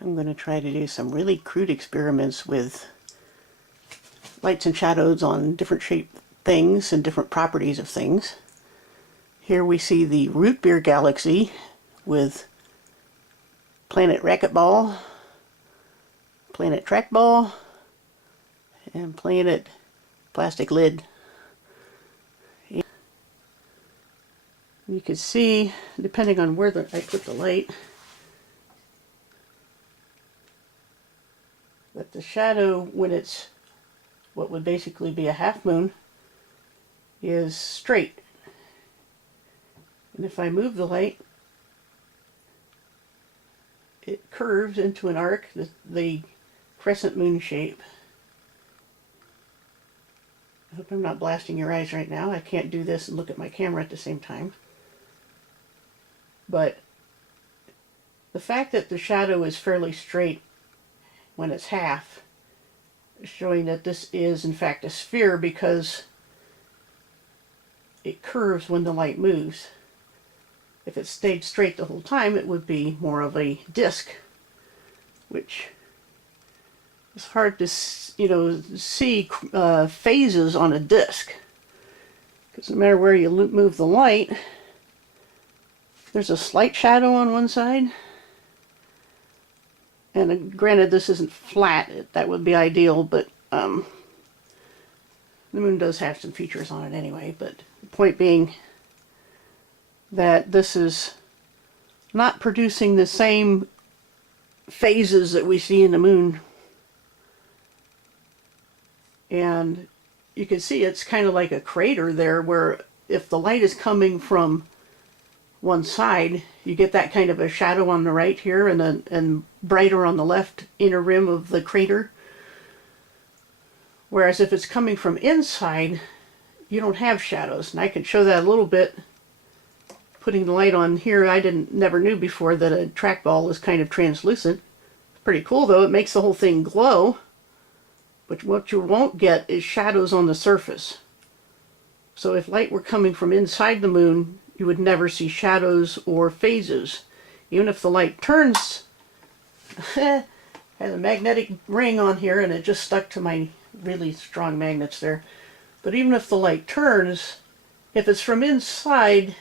I'm going to try to do some really crude experiments with lights and shadows on different shaped things and different properties of things. Here we see the root beer galaxy with planet racquetball, planet trackball, and planet plastic lid. You can see, depending on where I put the light, that the shadow, when it's what would basically be a half moon, is straight. And if I move the light, it curves into an arc, the crescent moon shape. I hope I'm not blasting your eyes right now. I can't do this and look at my camera at the same time. But the fact that the shadow is fairly straight when it's half is showing that this is in fact a sphere, because it curves when the light moves. If it stayed straight the whole time, it would be more of a disc, which is hard to see phases on a disc, because no matter where you move the light, there's a slight shadow on one side. And granted, this isn't flat, that would be ideal, but the moon does have some features on it anyway. But the point being that this is not producing the same phases that we see in the moon. And you can see it's kind of like a crater there, where if the light is coming from one side, you get that kind of a shadow on the right here, and brighter on the left inner rim of the crater. Whereas if it's coming from inside, you don't have shadows. And I can show that a little bit putting the light on here. I never knew before that a trackball is kind of translucent. It's pretty cool though. It makes the whole thing glow. But what you won't get is shadows on the surface. So if light were coming from inside the moon, you would never see shadows or phases. Even if the light turns, has a magnetic ring on here, and it just stuck to my really strong magnets there. But even if the light turns, if it's from inside,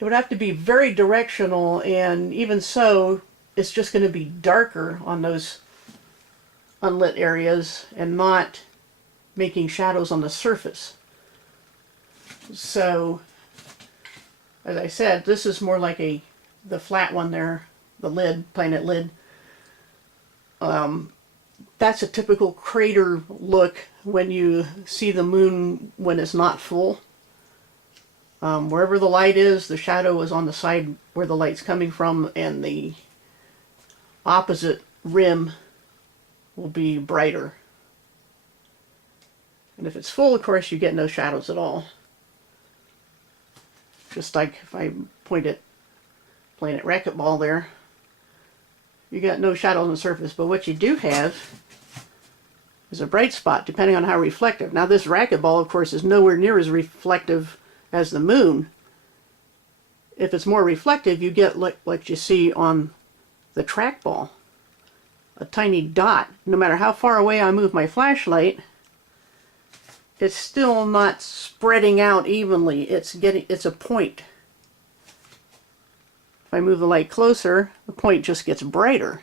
it would have to be very directional, and even so, it's just going to be darker on those unlit areas and not making shadows on the surface. So, as I said, this is more like the flat one there, the lid, planet lid. That's a typical crater look when you see the moon when it's not full. Wherever the light is, the shadow is on the side where the light's coming from, and the opposite rim will be brighter. And if it's full, of course, you get no shadows at all. Just like if I point at planet racquetball there, you got no shadow on the surface, but what you do have is a bright spot, depending on how reflective. Now this racquetball, of course, is nowhere near as reflective as the moon. If it's more reflective, you get like you see on the trackball, a tiny dot. No matter how far away I move my flashlight, it's still not spreading out evenly. It's a point. If I move the light closer, the point just gets brighter.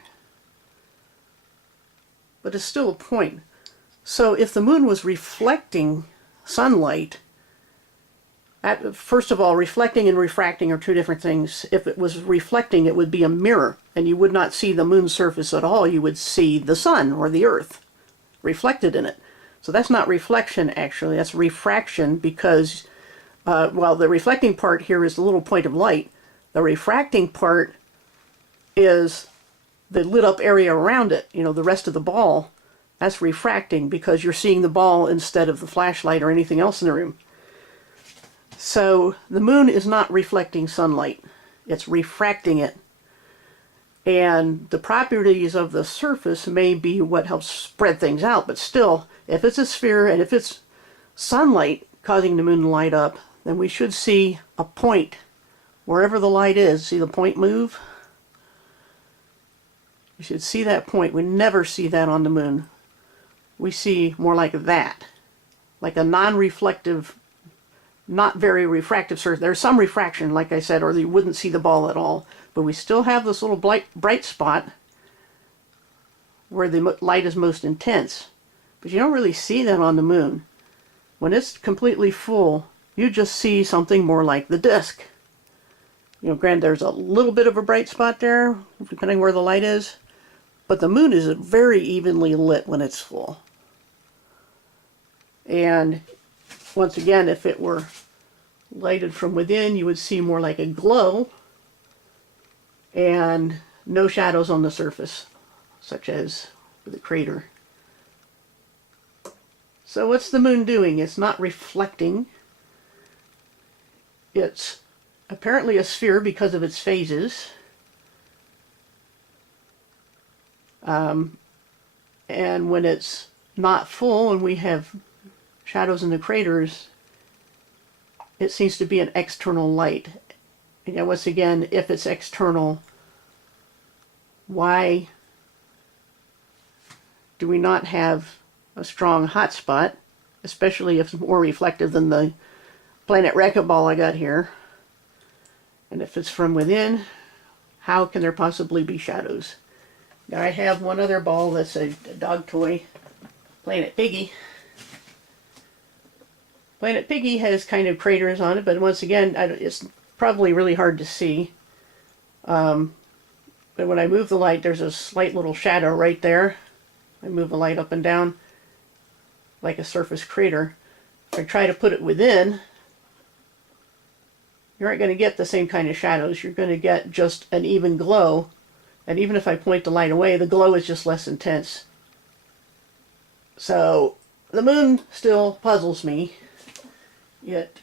But it's still a point. So if the moon was reflecting sunlight, first of all, reflecting and refracting are two different things. If it was reflecting, it would be a mirror, and you would not see the moon's surface at all. You would see the sun or the earth reflected in it. So that's not reflection, actually. That's refraction, because while the reflecting part here is the little point of light, the refracting part is the lit up area around it. You know, the rest of the ball, that's refracting, because you're seeing the ball instead of the flashlight or anything else in the room. So the moon is not reflecting sunlight. It's refracting it. And the properties of the surface may be what helps spread things out, but still, if it's a sphere and if it's sunlight causing the moon to light up, then we should see a point wherever the light is. See the point move? You should see that point. We never see that on the moon. We see more like that, like a non-reflective, not very refractive surface. There's some refraction, like I said, or you wouldn't see the ball at all. But we still have this little bright spot where the light is most intense. But you don't really see that on the moon. When it's completely full, you just see something more like the disk. You know, granted, there's a little bit of a bright spot there, depending where the light is. But the moon is very evenly lit when it's full. And once again, if it were lighted from within, you would see more like a glow and no shadows on the surface, such as the crater. So what's the moon doing? It's not reflecting. It's apparently a sphere because of its phases. And when it's not full and we have shadows in the craters, it seems to be an external light. And once again, if it's external, why do we not have a strong hot spot, especially if it's more reflective than the planet racquetball I got here? And if it's from within, how can there possibly be shadows? Now I have one other ball that's a dog toy, Planet Piggy. Planet Piggy has kind of craters on it, but once again, it's probably really hard to see. But when I move the light, there's a slight little shadow right there. I move the light up and down like a surface crater. If I try to put it within, you aren't going to get the same kind of shadows. You're going to get just an even glow. And even if I point the light away, the glow is just less intense. So the moon still puzzles me. Yet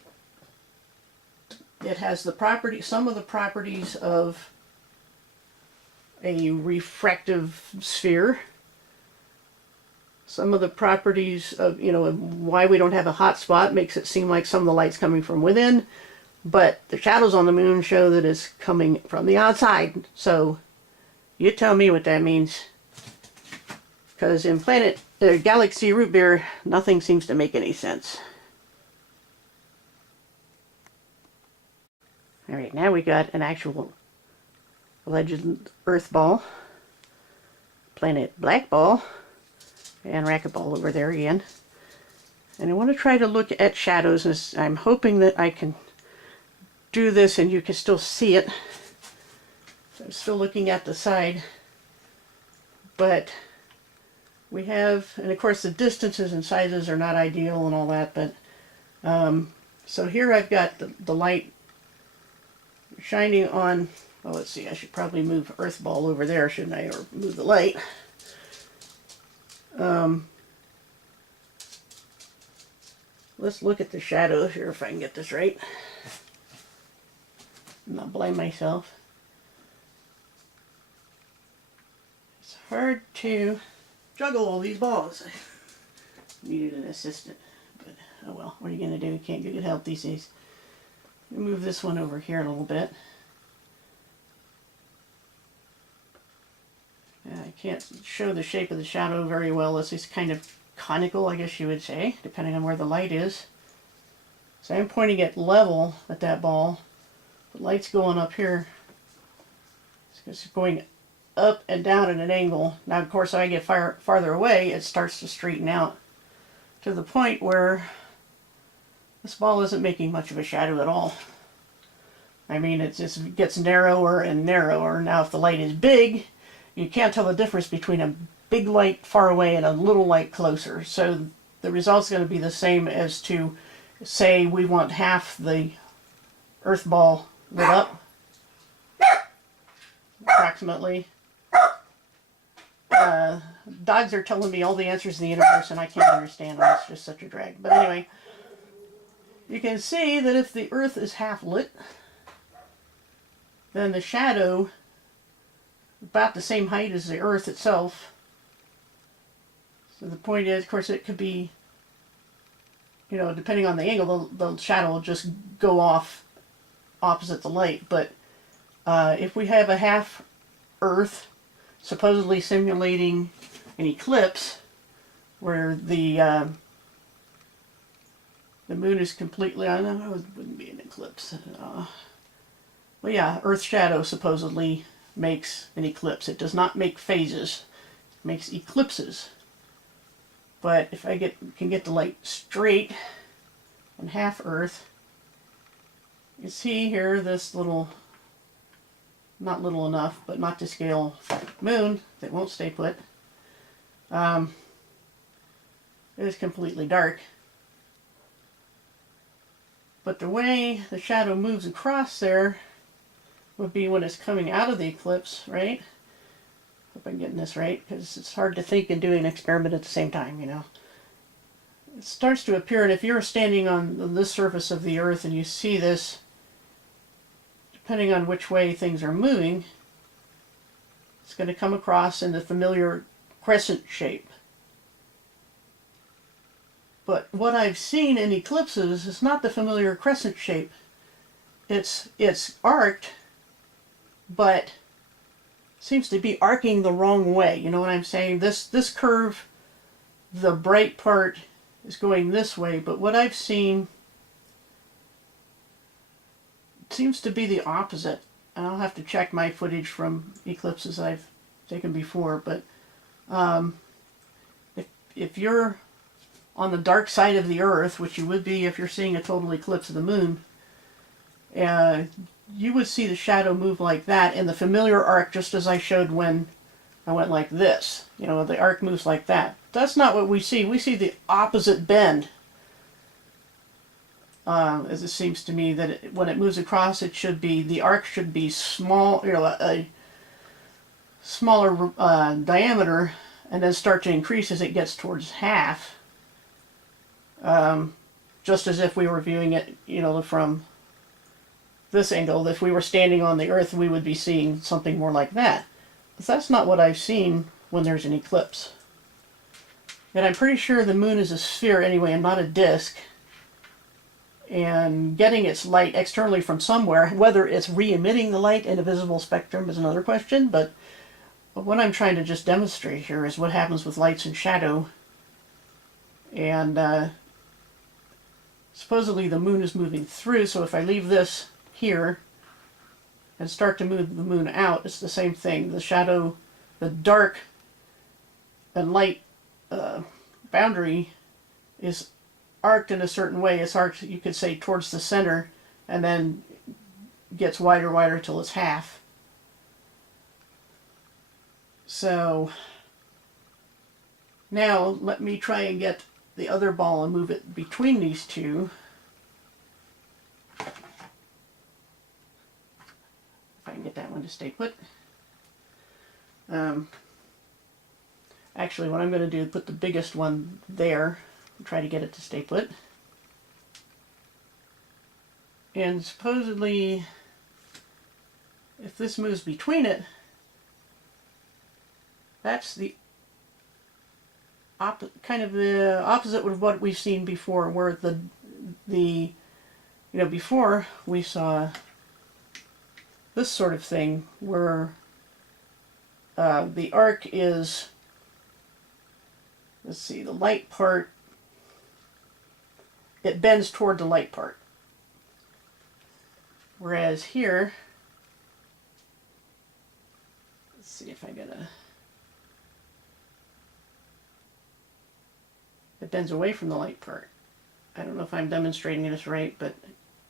it has the property, some of the properties of a refractive sphere. Some of the properties of, you know, why we don't have a hot spot makes it seem like some of the light's coming from within. But the shadows on the moon show that it's coming from the outside. So you tell me what that means. Because in Galaxy Root Beer, nothing seems to make any sense. Alright, now we got an actual alleged Earth ball, Planet Black ball, and racquetball over there again. And I want to try to look at shadows, and I'm hoping that I can do this and you can still see it. So I'm still looking at the side, but we have, and of course the distances and sizes are not ideal and all that, but so here I've got the light shining on, well, let's see, I should probably move Earth ball over there, shouldn't I, or move the light. Let's look at the shadows here if I can get this right. I'm not blind myself. It's hard to juggle all these balls. I needed an assistant, but oh well, what are you going to do? You can't get good help these days. Move this one over here a little bit. I can't show the shape of the shadow very well. This is kind of conical, I guess you would say, depending on where the light is. So I'm pointing at level at that ball. The light's going up here. It's going up and down at an angle. Now, of course, as I get farther away, it starts to straighten out to the point where this ball isn't making much of a shadow at all. I mean, it just gets narrower and narrower. Now, if the light is big, you can't tell the difference between a big light far away and a little light closer. So the result's going to be the same as to say we want half the Earth ball lit up, approximately. Dogs are telling me all the answers in the universe and I can't understand them. It's just such a drag. But anyway, you can see that if the Earth is half lit, then the shadow about the same height as the Earth itself. So the point is, of course, it could be, you know, depending on the angle, the shadow will just go off opposite the light. But if we have a half Earth, supposedly simulating an eclipse where the moon is completely, I don't know, it wouldn't be an eclipse. Well, yeah, Earth's shadow supposedly makes an eclipse. It does not make phases, it makes eclipses. But if I can get the light straight on half Earth, you see here this little, not little enough, but not to scale moon that won't stay put. It is completely dark. But the way the shadow moves across there would be when it's coming out of the eclipse, right? Hope I'm getting this right, because it's hard to think and do an experiment at the same time, you know. It starts to appear, and if you're standing on this surface of the Earth and you see this, depending on which way things are moving, it's going to come across in the familiar crescent shape. But what I've seen in eclipses is not the familiar crescent shape. It's arced, but seems to be arcing the wrong way. You know what I'm saying? This curve, the bright part is going this way, but what I've seen seems to be the opposite. I'll have to check my footage from eclipses I've taken before, but if you're on the dark side of the Earth, which you would be if you're seeing a total eclipse of the moon, you would see the shadow move like that in the familiar arc, just as I showed when I went like this. You know, the arc moves like that. That's not what we see. We see the opposite bend. As it seems to me that when it moves across, it should be, the arc should be small, you know, a smaller diameter, and then start to increase as it gets towards half. Just as if we were viewing it, you know, from this angle. If we were standing on the Earth, we would be seeing something more like that. But that's not what I've seen when there's an eclipse. And I'm pretty sure the moon is a sphere anyway, and not a disk. And getting its light externally from somewhere, whether it's re-emitting the light in a visible spectrum is another question, but what I'm trying to just demonstrate here is what happens with lights and shadow. And supposedly the moon is moving through, so if I leave this here and start to move the moon out, it's the same thing. The shadow, the dark and light boundary is arced in a certain way. It's arced, you could say, towards the center, and then gets wider till it's half. So now let me try and get the other ball and move it between these two. If I can get that one to stay put. Actually, what I'm going to do is put the biggest one there and try to get it to stay put. And supposedly, if this moves between it, that's the kind of the opposite of what we've seen before, where you know, before we saw this sort of thing where the arc is, let's see, the light part, it bends toward the light part. Whereas here, let's see if I get it bends away from the light part. I don't know if I'm demonstrating this right, but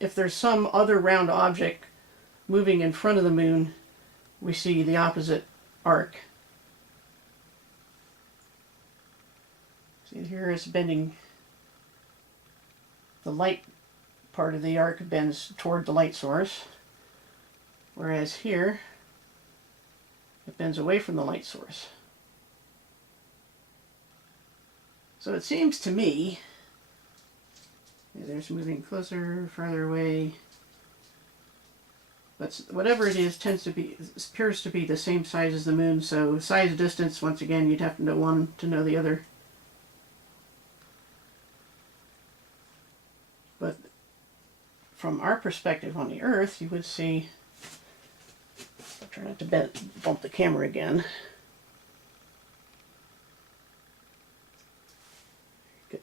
if there's some other round object moving in front of the moon, we see the opposite arc. See, here it's bending, the light part of the arc bends toward the light source, whereas here it bends away from the light source. So it seems to me, there's moving closer, farther away, but whatever it is appears to be the same size as the moon, so size, distance, once again, you'd have to know one to know the other. But from our perspective on the Earth, you would see, I'll try not to bump the camera again.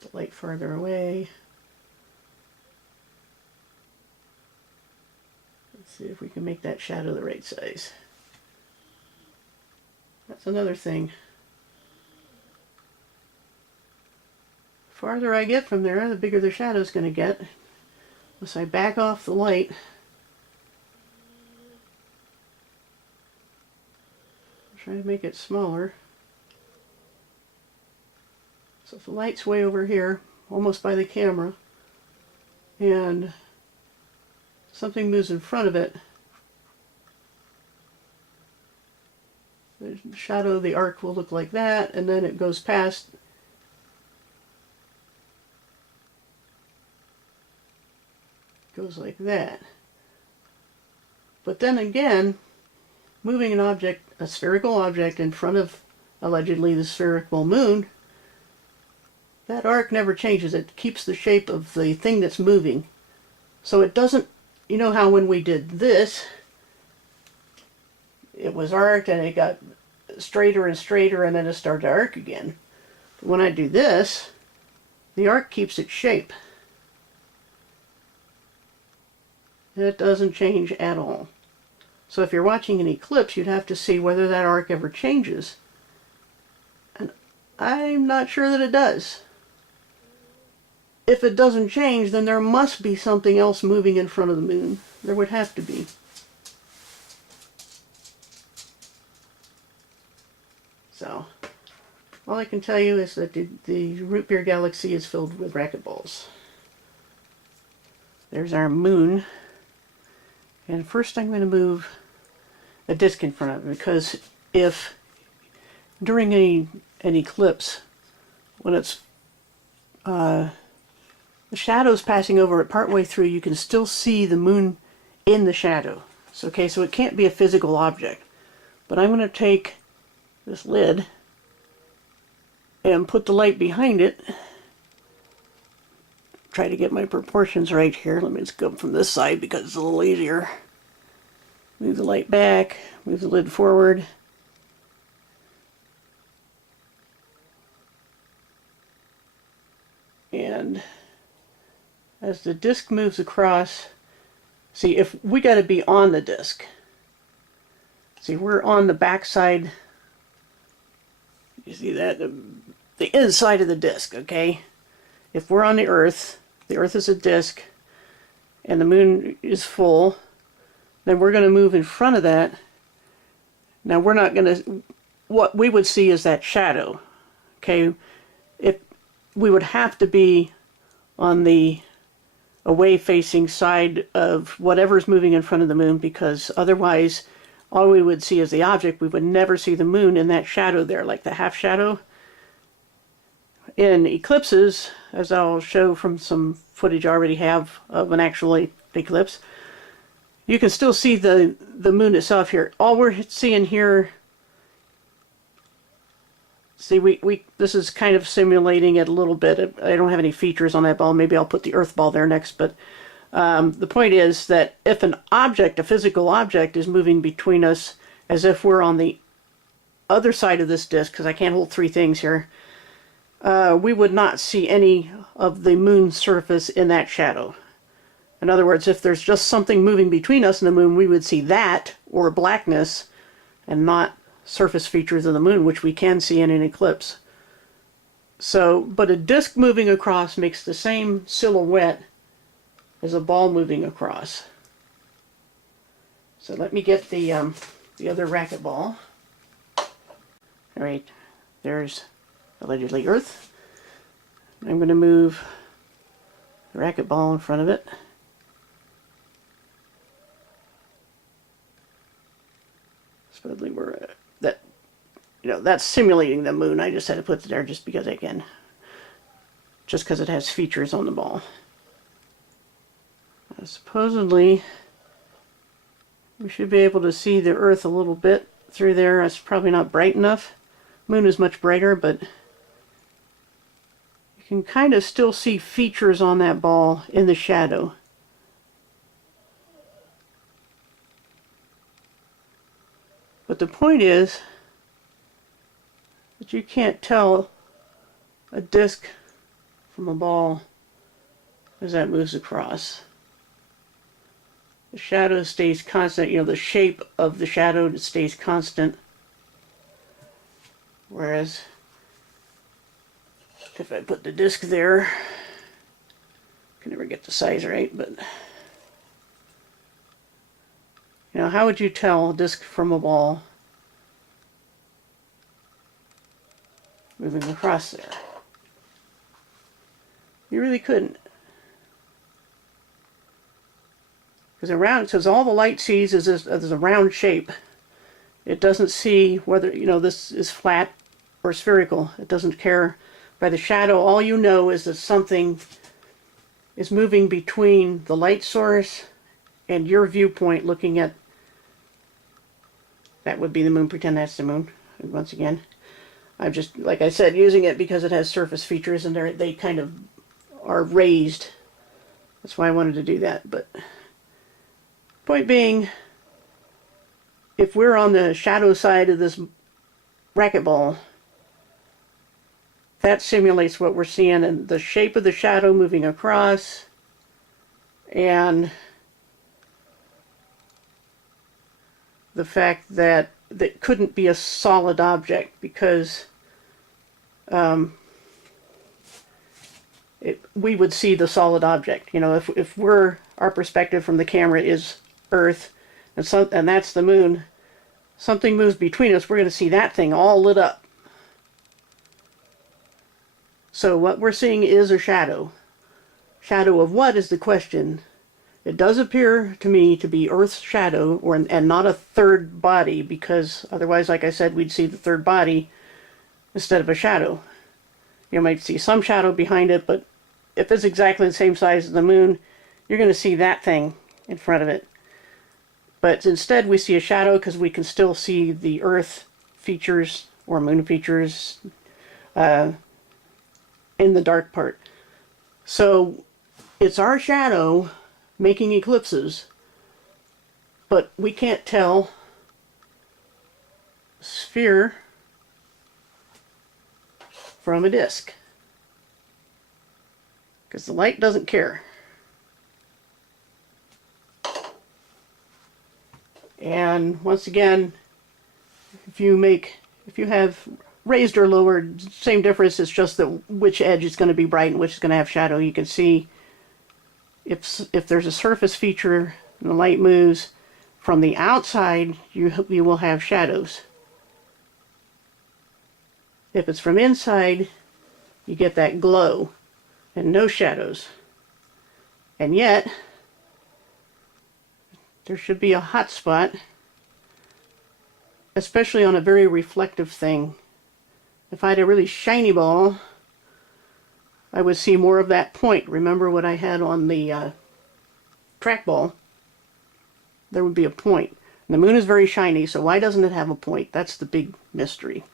Get the light farther away. Let's see if we can make that shadow the right size. That's another thing. The farther I get from there, the bigger the shadow's going to get. Unless I back off the light. Try to make it smaller. So if the light's way over here, almost by the camera, and something moves in front of it, the shadow of the arc will look like that, and then it goes past. Goes like that. But then again, moving an object, a spherical object, in front of allegedly the spherical moon, that arc never changes. It keeps the shape of the thing that's moving. So it doesn't, you know how when we did this, it was arced and it got straighter and straighter and then it started to arc again. But when I do this, the arc keeps its shape. It doesn't change at all. So if you're watching an eclipse, you'd have to see whether that arc ever changes. And I'm not sure that it does. If it doesn't change, then there must be something else moving in front of the moon. There would have to be. So, all I can tell you is that the root beer galaxy is filled with racquetballs. There's our moon. And first I'm going to move a disk in front of it, because if during an eclipse, when it's the shadow's passing over it partway through, you can still see the moon in the shadow. So, okay, so it can't be a physical object. But I'm going to take this lid and put the light behind it. Try to get my proportions right here. Let me just go from this side because it's a little easier. Move the light back, move the lid forward. And as the disc moves across, see, if we got to be on the disc. See, we're on the back side. You see that? The inside of the disc, okay? If we're on the Earth is a disc, and the moon is full, then we're going to move in front of that. Now we're not going to, what we would see is that shadow, okay? If we would have to be on the away-facing side of whatever's moving in front of the moon, because otherwise all we would see is the object. We would never see the moon in that shadow there, like the half shadow. In eclipses, as I'll show from some footage I already have of an actual eclipse, you can still see the moon itself here. All we're seeing here, see, this is kind of simulating it a little bit. I don't have any features on that ball. Maybe I'll put the Earth ball there next. But the point is that if an object, a physical object, is moving between us as if we're on the other side of this disk, because I can't hold three things here, we would not see any of the moon's surface in that shadow. In other words, if there's just something moving between us and the moon, we would see that, or blackness, and not surface features of the moon, which we can see in an eclipse. So, but a disk moving across makes the same silhouette as a ball moving across. So let me get the other racquetball. All right, there's allegedly Earth. I'm going to move the racquetball in front of it. Supposedly we're that, you know, that's simulating the moon. I just had to put it there just because I can, just because it has features on the ball. Supposedly we should be able to see the Earth a little bit through there. It's probably not bright enough. Moon is much brighter, but you can kind of still see features on that ball in the shadow. But the point is that you can't tell a disk from a ball as that moves across. The shadow stays constant, you know, the shape of the shadow stays constant. Whereas if I put the disc there, I can never get the size right, but you know, how would you tell a disc from a ball moving across there? You really couldn't. Because all the light sees is a round shape. It doesn't see whether, you know, this is flat or spherical. It doesn't care. By the shadow, all you know is that something is moving between the light source and your viewpoint looking at, that would be the moon, pretend that's the moon. And once again, I'm just, like I said, using it because it has surface features and they kind of are raised. That's why I wanted to do that. But point being, if we're on the shadow side of this racquetball, that simulates what we're seeing, and the shape of the shadow moving across, and the fact that that couldn't be a solid object because we would see the solid object. You know, if our perspective from the camera is Earth, and that's the moon, something moves between us, we're going to see that thing all lit up. So what we're seeing is a shadow. Shadow of what is the question. It does appear to me to be Earth's shadow, and not a third body, because otherwise, like I said, we'd see the third body instead of a shadow. You might see some shadow behind it, but if it's exactly the same size as the moon, you're going to see that thing in front of it. But instead we see a shadow because we can still see the Earth features or moon features in the dark part. So it's our shadow making eclipses, but we can't tell sphere from a disk because the light doesn't care. And once again, if you have raised or lowered, same difference, it's just that which edge is going to be bright and which is going to have shadow. You can see if there's a surface feature and the light moves from the outside, you will have shadows. If it's from inside, you get that glow and no shadows. And yet, there should be a hot spot, especially on a very reflective thing. If I had a really shiny ball, I would see more of that point. Remember what I had on the trackball? There would be a point. And the moon is very shiny, so why doesn't it have a point? That's the big mystery.